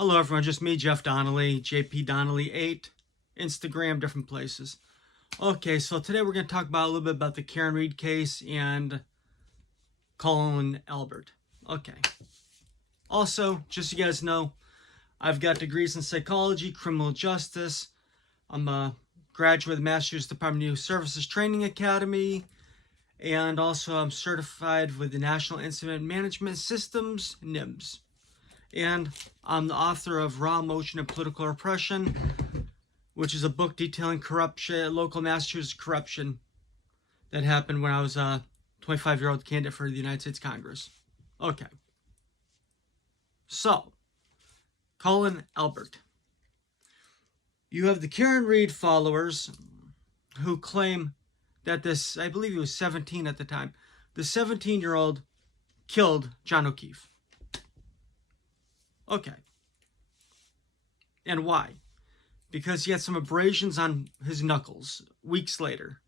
Hello everyone, just me, Jeff Donnelly, JP Donnelly 8, Instagram, different places. Okay, so today we're going to talk about a little bit about the Karen Read case and Colin Albert. Okay. Also, just so you guys know, I've got degrees in psychology, criminal justice. I'm a graduate of the Massachusetts Department of Youth Services Training Academy. And also I'm certified with the National Incident Management Systems, NIMS. And I'm the author of Emotion and Political Repression, which is a book detailing corruption, local Massachusetts corruption that happened when I was a 25-year-old candidate for the United States Congress. Okay. So, Colin Albert. You have the Karen Read followers who claim that this, I believe he was 17 at the time, the 17-year-old killed John O'Keefe. Okay. And why? Because he had some abrasions on his knuckles weeks later.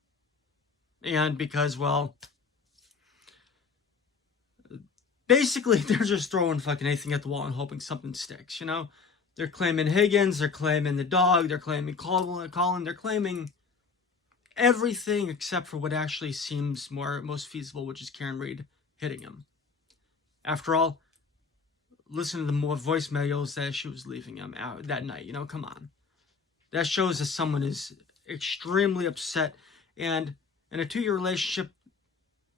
And because, well, basically they're just throwing fucking anything at the wall and hoping something sticks, you know? They're claiming Higgins, they're claiming the dog, they're claiming Colin, they're claiming everything except for what actually seems most feasible, which is Karen Read hitting him. After all, listen to the more voicemails that she was leaving him out that night. You know, come on. That shows that someone is extremely upset. And in a 2-year relationship,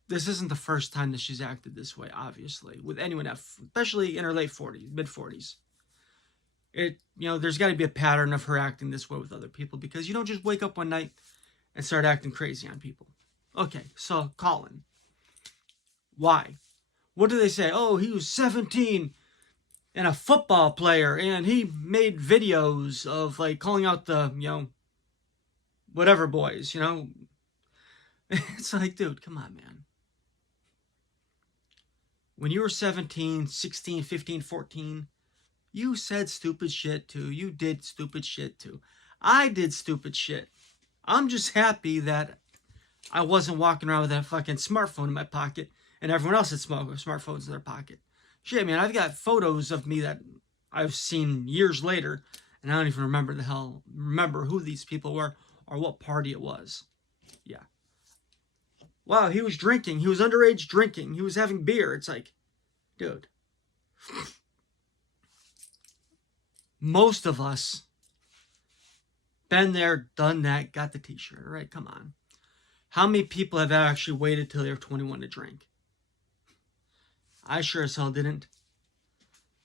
this isn't the first time that she's acted this way, obviously, with anyone, especially in her late 40s, mid-40s. There's got to be a pattern of her acting this way with other people, because you don't just wake up one night and start acting crazy on people. Okay, so Colin. Why? What do they say? Oh, he was 17 and a football player, and he made videos of, like, calling out the, whatever boys, It's like, dude, come on, man. When you were 17, 16, 15, 14, you said stupid shit too. You did stupid shit too. I did stupid shit. I'm just happy that I wasn't walking around with that fucking smartphone in my pocket and everyone else had smartphones in their pocket. Shit, man, I've got photos of me that I've seen years later, and I don't even remember who these people were or what party it was. Yeah. Wow, he was drinking. He was underage drinking. He was having beer. It's like, dude. Most of us been there, done that, got the t-shirt, all right? Come on. How many people have actually waited till they're 21 to drink? I sure as hell didn't.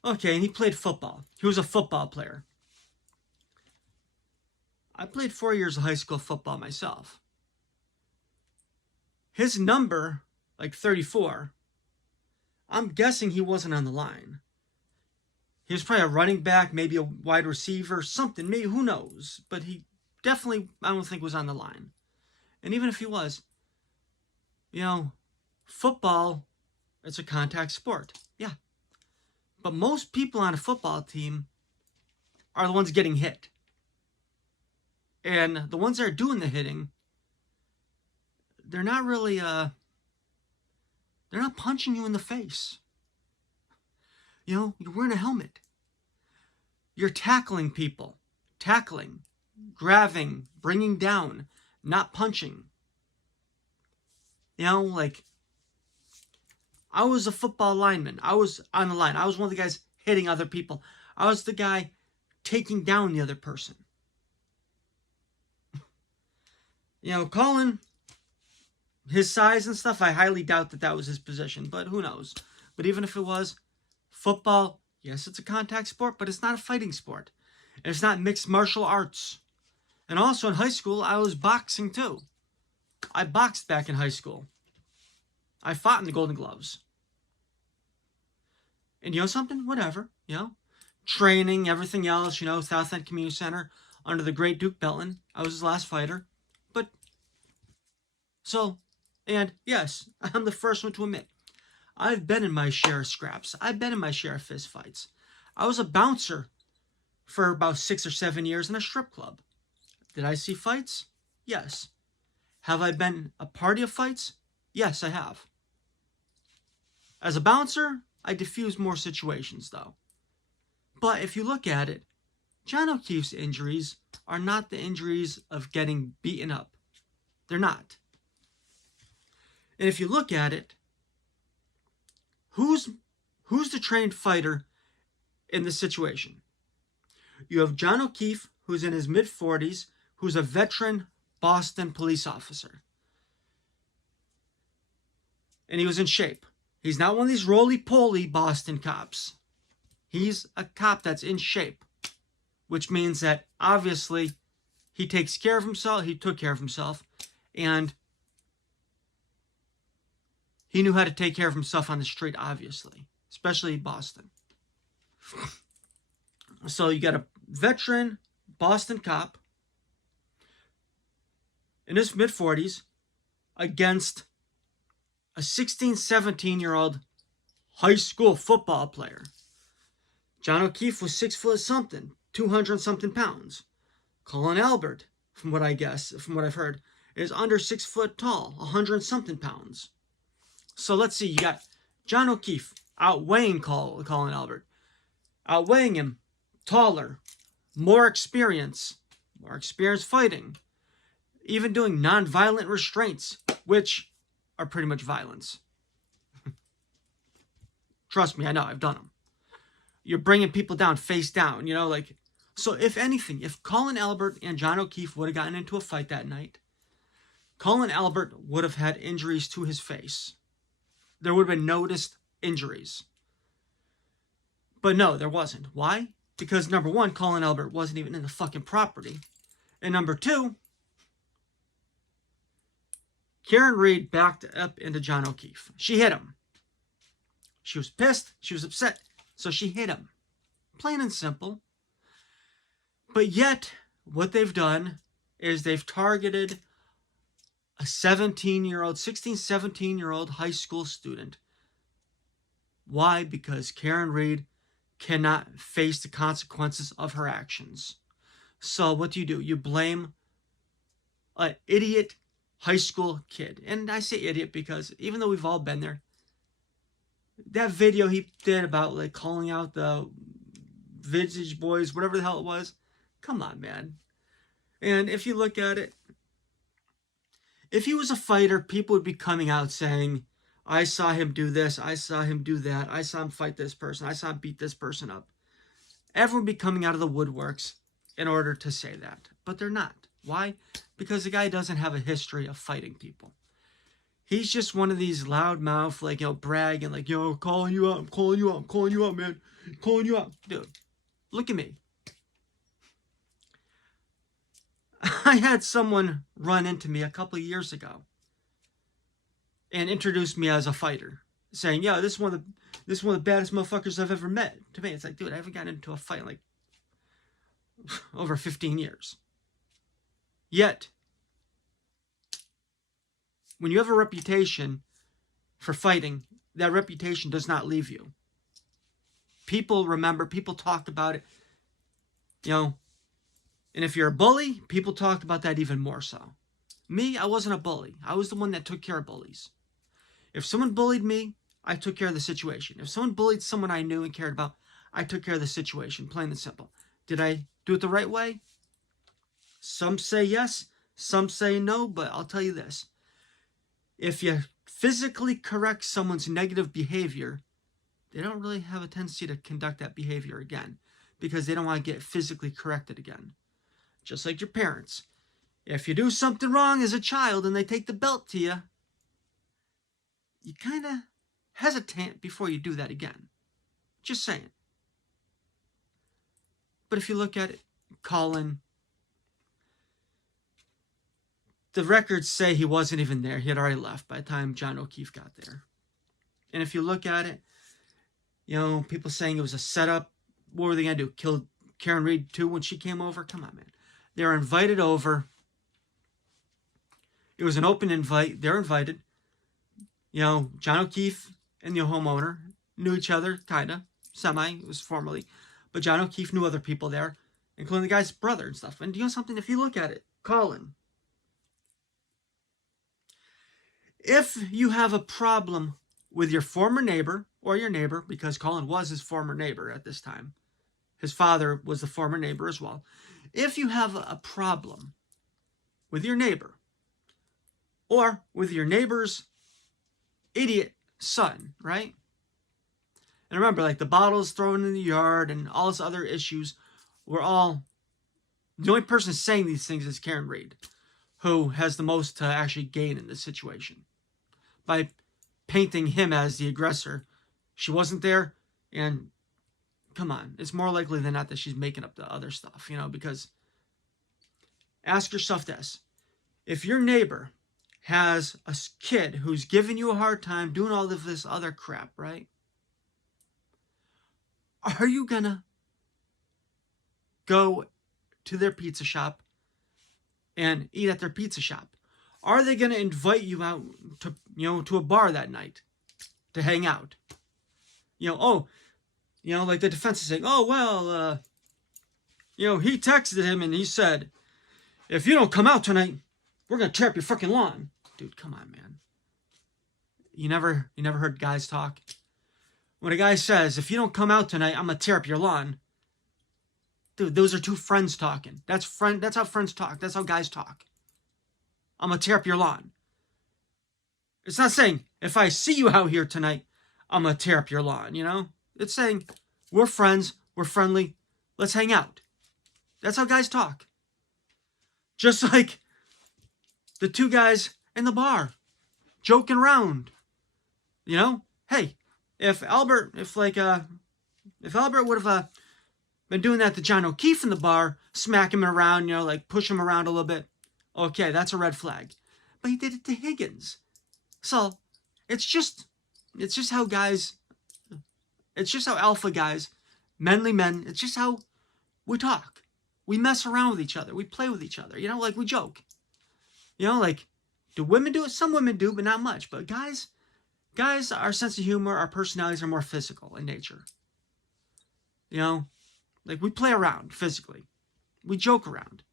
Okay, and he played football. He was a football player. I played 4 years of high school football myself. His number, like 34, I'm guessing he wasn't on the line. He was probably a running back, maybe a wide receiver, something, maybe, who knows. But he definitely, I don't think, was on the line. And even if he was, football, it's a contact sport. Yeah. But most people on a football team are the ones getting hit. And the ones that are doing the hitting, they're not really, they're not punching you in the face. You're wearing a helmet. You're tackling people. Tackling, grabbing, bringing down, not punching. I was a football lineman. I was on the line. I was one of the guys hitting other people. I was the guy taking down the other person. Colin, his size and stuff, I highly doubt that was his position, but who knows? But even if it was, football, yes, it's a contact sport, but it's not a fighting sport. And it's not mixed martial arts. And also in high school, I was boxing too. I boxed back in high school. I fought in the Golden Gloves. And something? Whatever, Training, everything else, South End Community Center, under the great Duke Belton. I was his last fighter. But, and yes, I'm the first one to admit, I've been in my share of scraps. I've been in my share of fist fights. I was a bouncer for about 6 or 7 years in a strip club. Did I see fights? Yes. Have I been a party of fights? Yes, I have. As a bouncer, I diffuse more situations, though. But if you look at it, John O'Keefe's injuries are not the injuries of getting beaten up. They're not. And if you look at it, who's the trained fighter in this situation? You have John O'Keefe, who's in his mid-40s, who's a veteran Boston police officer. And he was in shape. He's not one of these roly-poly Boston cops. He's a cop that's in shape, which means that obviously he takes care of himself, he took care of himself, and he knew how to take care of himself on the street, obviously, especially Boston. So you got a veteran Boston cop in his mid-40s against a 16, 17-year-old high school football player. John O'Keefe was 6 foot something, 200 something pounds. Colin Albert, from what I've heard, is under 6 foot tall, 100 something pounds. So let's see, you got John O'Keefe outweighing Colin Albert, outweighing him, taller, more experience fighting, even doing non-violent restraints, which are pretty much violence. Trust me, I know, I've done them. You're bringing people down face down, so if anything, if Colin Albert and John O'Keefe would have gotten into a fight that night, Colin Albert would have had injuries to his face. There would have been noticed injuries. But no, there wasn't. Why? Because number one, Colin Albert wasn't even in the fucking property. And number two, Karen Reed backed up into John O'Keefe. She hit him. She was pissed. She was upset. So she hit him. Plain and simple. But yet, what they've done is they've targeted a 17-year-old, 16, 17-year-old high school student. Why? Because Karen Reed cannot face the consequences of her actions. So what do? You blame an idiot high school kid. And I say idiot because even though we've all been there, that video he did about calling out the Vintage Boys, whatever the hell it was, come on, man. And if you look at it, if he was a fighter, people would be coming out saying, I saw him do this, I saw him do that, I saw him fight this person, I saw him beat this person up. Everyone would be coming out of the woodworks in order to say that. But they're not. Why? Because the guy doesn't have a history of fighting people. He's just one of these loudmouth, bragging, calling you out, I'm calling you out, man. I'm calling you out. Dude, look at me. I had someone run into me a couple of years ago and introduce me as a fighter, saying, "Yeah, this is one of the baddest motherfuckers I've ever met." To me, it's like, dude, I haven't gotten into a fight in over 15 years. Yet, when you have a reputation for fighting, that reputation does not leave you. People remember, people talk about it, and if you're a bully, people talked about that even more so. Me, I wasn't a bully. I was the one that took care of bullies. If someone bullied me, I took care of the situation. If someone bullied someone I knew and cared about, I took care of the situation, plain and simple. Did I do it the right way? Some say yes, some say no, but I'll tell you this. If you physically correct someone's negative behavior, they don't really have a tendency to conduct that behavior again because they don't want to get physically corrected again. Just like your parents. If you do something wrong as a child and they take the belt to you, you kind of hesitate before you do that again. Just saying. But if you look at it, Colin, the records say he wasn't even there. He had already left by the time John O'Keefe got there. And if you look at it, people saying it was a setup. What were they going to do? Kill Karen Reed too when she came over? Come on, man. They were invited over. It was an open invite. They're invited. John O'Keefe and the homeowner knew each other, kind of, semi, it was formally. But John O'Keefe knew other people there, including the guy's brother and stuff. And something? If you look at it, Colin, if you have a problem with your former neighbor, or your neighbor, because Colin was his former neighbor at this time, His father was the former neighbor as well. If you have a problem with your neighbor or with your neighbor's idiot son, right? And remember, like the bottles thrown in the yard and all these other issues were all, the only person saying these things is Karen Reed, who has the most to actually gain in this situation by painting him as the aggressor. She wasn't there, and come on, it's more likely than not that she's making up the other stuff, because ask yourself this. If your neighbor has a kid who's giving you a hard time, doing all of this other crap, right? Are you gonna go to their pizza shop and eat at their pizza shop? Are they gonna invite you out to, to a bar that night to hang out? Like the defense is saying, oh, well, he texted him and he said, if you don't come out tonight, we're going to tear up your fucking lawn. Dude, come on, man. You never heard guys talk? When a guy says, if you don't come out tonight, I'm going to tear up your lawn. Dude, those are two friends talking. That's how friends talk. That's how guys talk. I'm going to tear up your lawn. It's not saying, if I see you out here tonight, I'm going to tear up your lawn, It's saying, we're friends, we're friendly, let's hang out. That's how guys talk. Just like the two guys in the bar, joking around. Hey, if Albert would have been doing that to John O'Keefe in the bar, smack him around, like push him around a little bit, okay, that's a red flag. But he did it to Higgins. So, it's just how guys, it's just how alpha guys, manly men, it's just how we talk. We mess around with each other. We play with each other. Like we joke. Do women do it? Some women do, but not much. But guys, our sense of humor, our personalities are more physical in nature. Like we play around physically. We joke around.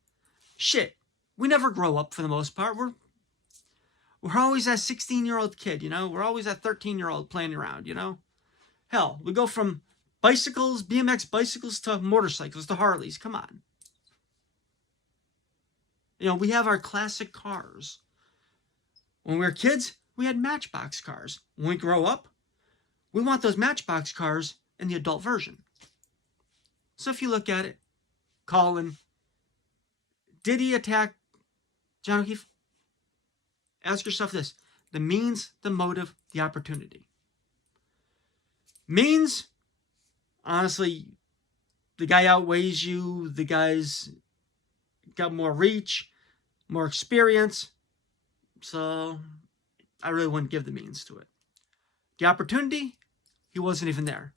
Shit. We never grow up for the most part. We're always that 16-year-old kid, We're always that 13-year-old playing around, Hell, we go from bicycles, BMX bicycles, to motorcycles, to Harleys. Come on. We have our classic cars. When we were kids, we had Matchbox cars. When we grow up, we want those Matchbox cars in the adult version. So if you look at it, Colin, did he attack John O'Keefe? Ask yourself this. The means, the motive, the opportunity. Means, honestly, the guy outweighs you. The guy's got more reach, more experience. So I really wouldn't give the means to it. The opportunity, he wasn't even there.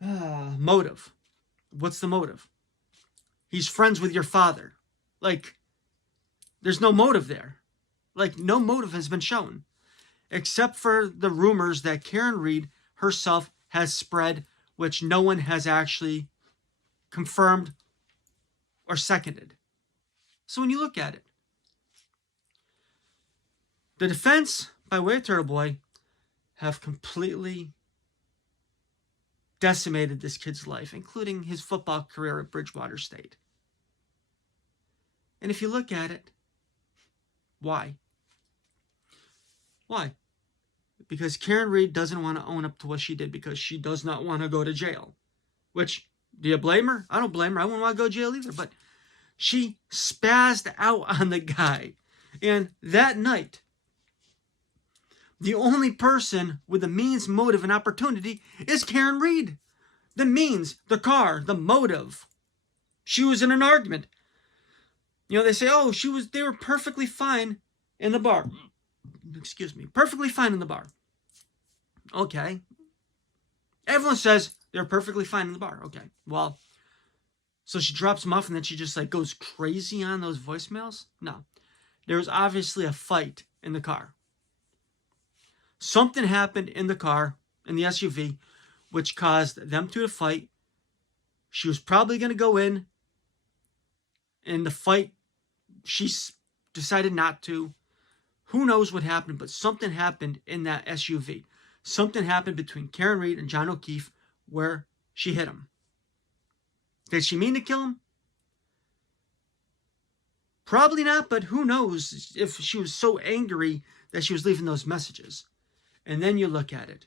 Motive. What's the motive? He's friends with your father. Like, there's no motive there. Like, no motive has been shown. Except for the rumors that Karen Reed herself has spread, which no one has actually confirmed or seconded. So when you look at it, the defense, by way of Turtle Boy, have completely decimated this kid's life, including his football career at Bridgewater State. And if you look at it, why? Why? Because Karen Reed doesn't want to own up to what she did because she does not want to go to jail. Which, do you blame her? I don't blame her. I wouldn't want to go to jail either. But she spazzed out on the guy. And that night, the only person with the means, motive, and opportunity is Karen Reed. The means, the car, the motive. She was in an argument. They say, oh, they were perfectly fine in the bar. Excuse me. Perfectly fine in the bar. Okay. Everyone says they're perfectly fine in the bar. Okay. Well, so she drops him off and then she just goes crazy on those voicemails? No. There was obviously a fight in the car. Something happened in the car, in the SUV, which caused them to fight. She was probably going to go in the fight. She decided not to. Who knows what happened, but something happened in that SUV. Something happened between Karen Reed and John O'Keefe, where she hit him. Did she mean to kill him? Probably not, but who knows if she was so angry that she was leaving those messages. And then you look at it.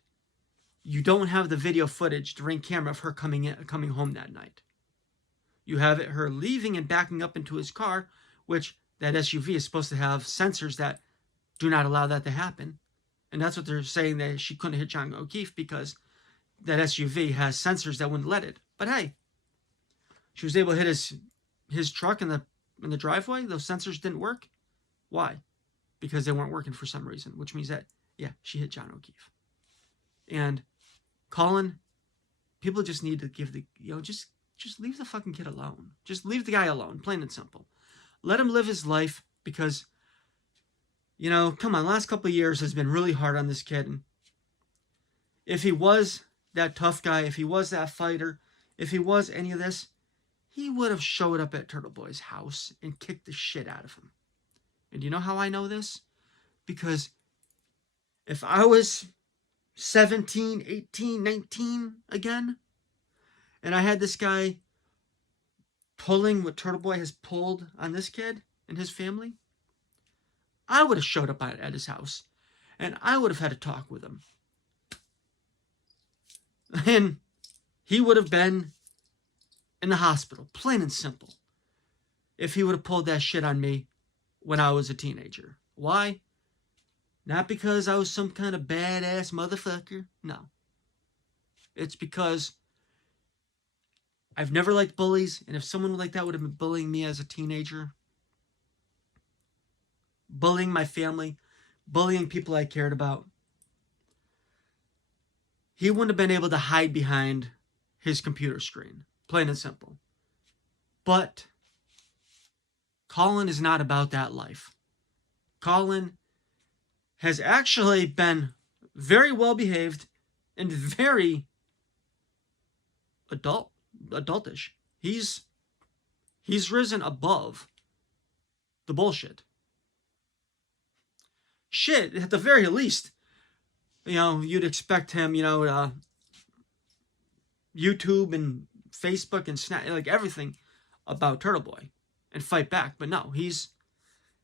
You don't have the video footage, the ring camera of her coming home that night. You have her leaving and backing up into his car, which that SUV is supposed to have sensors that do not allow that to happen. And that's what they're saying, that she couldn't hit John O'Keefe because that SUV has sensors that wouldn't let it. But hey, she was able to hit his truck in the driveway. Those sensors didn't work. Why? Because they weren't working for some reason, which means that, yeah, she hit John O'Keefe. And Colin, people just need to give just leave the fucking kid alone. Just leave the guy alone, plain and simple. Let him live his life because, come on, last couple of years has been really hard on this kid. And if he was that tough guy, if he was that fighter, if he was any of this, he would have showed up at Turtle Boy's house and kicked the shit out of him. And you know how I know this? Because if I was 17, 18, 19 again, and I had this guy pulling what Turtle Boy has pulled on this kid and his family, I would have showed up at his house and I would have had a talk with him. And he would have been in the hospital, plain and simple, if he would have pulled that shit on me when I was a teenager. Why? Not because I was some kind of badass motherfucker. No. It's because I've never liked bullies, and if someone like that would have been bullying me as a teenager, bullying my family, bullying people I cared about, he wouldn't have been able to hide behind his computer screen. Plain and simple. But Colin is not about that life. Colin has actually been very well behaved and very adultish. He's risen above the bullshit. Shit, at the very least, you'd expect him, YouTube and Facebook and Snap, like everything about Turtle Boy, and fight back. But no, he's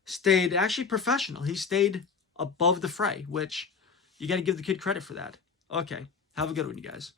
stayed actually professional. He stayed above the fray, which you got to give the kid credit for that. Okay, have a good one, you guys.